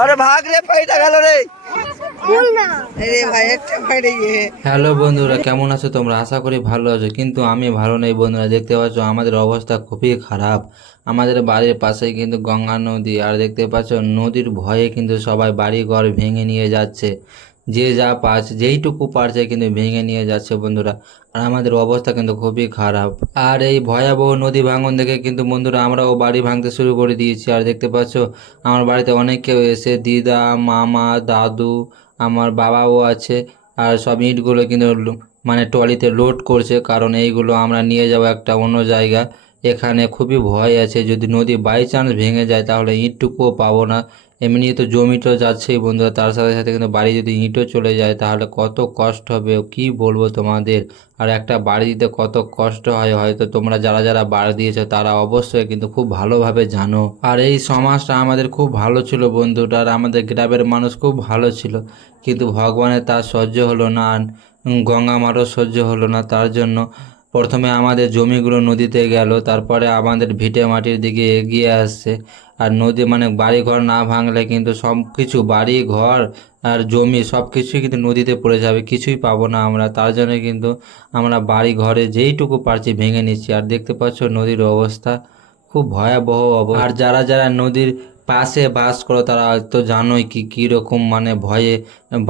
अरे भाग रे पैटा গেল রে। হ্যালো বন্ধুরা, কেমন আছো তোমরা? আশা করি ভালো আছো, কিন্তু আমি ভালো নেই বন্ধুরা। দেখতে পাচ্ছ আমাদের অবস্থা খুবই খারাপ। আমাদের বাড়ির পাশেই কিন্তু গঙ্গা নদী, আর দেখতে পাচ্ছ নদীর ভয়ে কিন্তু সবাই বাড়ি ঘর ভেঙে নিয়ে যাচ্ছে। যে যা পারছে, যেইটুকু পারছে কিন্তু ভেঙে নিয়ে যাচ্ছে বন্ধুরা। আর আমাদের অবস্থা কিন্তু খুবই খারাপ। আর এই ভয়াবহ নদী ভাঙন দেখে কিন্তু বন্ধুরা আমরাও বাড়ি ভাঙতে শুরু করে দিয়েছি। আর দেখতে পাচ্ছ আমার বাড়িতে অনেক কেউ এসে, দিদা, মামা, দাদু, আমার বাবাও আছে। আর সব ইটগুলো কিন্তু মানে ট্রলিতে লোড করছে, কারণ এইগুলো আমরা নিয়ে যাব একটা অন্য জায়গা। এখানে খুবই ভয় আছে, যদি নদী বাই চান্স ভেঙে যায় তাহলে ইটটুকুও পাবো না। এমনি তো জমিটাও যাচ্ছেই বন্ধুরা, তার সাথে সাথে কিন্তু বাড়ি যদি ইটও চলে যায় তাহলে কত কষ্ট হবে কি বলবো তোমাদের। আর একটা বাড়ি দিতে কত কষ্ট হয় হয়তো তোমরা যারা যারা বাড়ি দিয়েছো তারা অবশ্যই কিন্তু খুব ভালোভাবে জানো। আর এই সমাজটা আমাদের খুব ভালো ছিল বন্ধুটা, আর আমাদের গ্রামের মানুষ খুব ভালো ছিল, কিন্তু ভগবানের তার সহ্য হলো না। আর গঙ্গা মারও সহ্য হলো না, তার জন্য প্রথমে আমাদের জমিগুলো নদীতে গেল, তারপরে আমাদের ভিটে মাটির দিকে এগিয়ে আসছে। আর নদী মানে বাড়ি ঘর না ভাঙলে কিন্তু সব কিছু, বাড়ি ঘর আর জমি সব কিছুই কিন্তু নদীতে পড়ে যাবে, কিছুই পাবো না আমরা। তার জন্য কিন্তু আমরা বাড়ি ঘরে যেইটুকু পারছি ভেঙে নিচ্ছি। আর দেখতে পাচ্ছ নদীর অবস্থা খুব ভয়াবহ অবস্থা। আর যারা যারা নদীর পাশে বাস করো তারা তো জানোই কি কীরকম মানে ভয়ে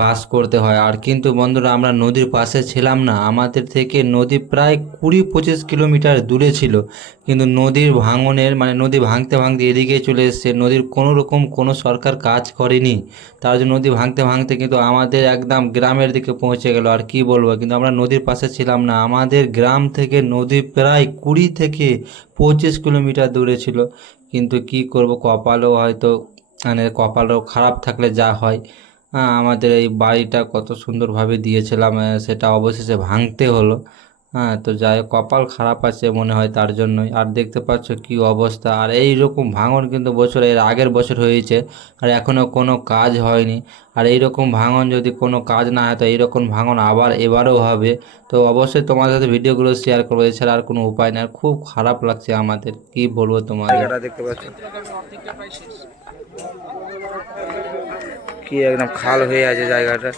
বাস করতে হয়। আর কিন্তু বন্ধুরা আমরা নদীর পাশে ছিলাম না, আমাদের থেকে নদী প্রায় 20-25 কিলোমিটার দূরে ছিল, কিন্তু নদীর ভাঙনের মানে নদী ভাঙতে ভাঙতে এদিকে চলে এসছে। নদীর কোনো রকম কোনো সরকার কাজ করেনি, তার জন্য নদী ভাঙতে ভাঙতে কিন্তু আমাদের একদম গ্রামের দিকে পৌঁছে গেল। আর কি বলবো, কিন্তু আমরা নদীর পাশে ছিলাম না, আমাদের গ্রাম থেকে নদী প্রায় 20-25 কিলোমিটার দূরে ছিল। কিন্তু কি করব, কপালও হয়তো মানে কপালও খারাপ থাকলে যা হয়। আমাদের এই বাড়িটা কত সুন্দরভাবে দিয়েছিলাম, সেটা অবশেষে ভাঙতে হলো। হ্যাঁ, তো যাই হোক, কপাল খারাপ আছে মনে হয় তার জন্যই। আর দেখতে পাচ্ছ কি অবস্থা। আর এই রকম ভাঙন কিন্তু বছর এর আগের বছর হয়েছে, আর এখনও কোনো কাজ হয়নি। আর এই রকম ভাঙন যদি কোনো কাজ না হয় তো এইরকম ভাঙন আবার এবারও হবে। তো অবশ্যই তোমাদের সাথে ভিডিওগুলো শেয়ার করবো, এছাড়া আর কোনো উপায় নেই। আর খুব খারাপ লাগছে আমাদের, কি বলবো তোমাদের। দেখতে পাচ্ছ কি একদম খাল হয়ে আছে জায়গাটা।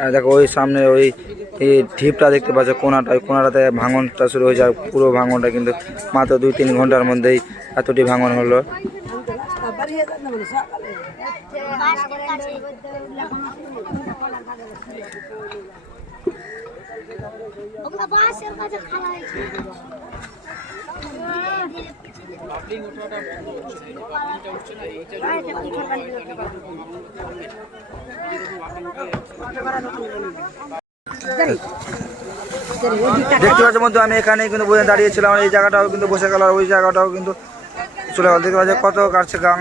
আর দেখো ওই সামনে ওই ঢিপটা দেখতে পাচ্ছ, কোনাটা, ওই কোনাটাতে ভাঙনটা শুরু হয়ে যায়। পুরো ভাঙনটা কিন্তু মাত্র 2-3 ঘন্টার মধ্যেই এতটি ভাঙন হলো। দেখতে পাচ্ছ মধ্যে আমি এখানেই কিন্তু বসে দাঁড়িয়েছিলাম, এই জায়গাটাও কিন্তু বসে গেল, আর ওই জায়গাটাও কিন্তু চলে গেল। দেখতে পাচ্ছ কত কাটছে গান।